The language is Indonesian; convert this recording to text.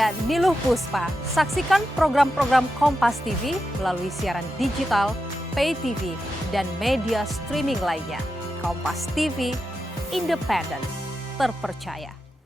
Saya Niluh Puspa. Saksikan program-program Kompas TV melalui siaran digital, pay TV, dan media streaming lainnya. Kompas TV, independen, terpercaya.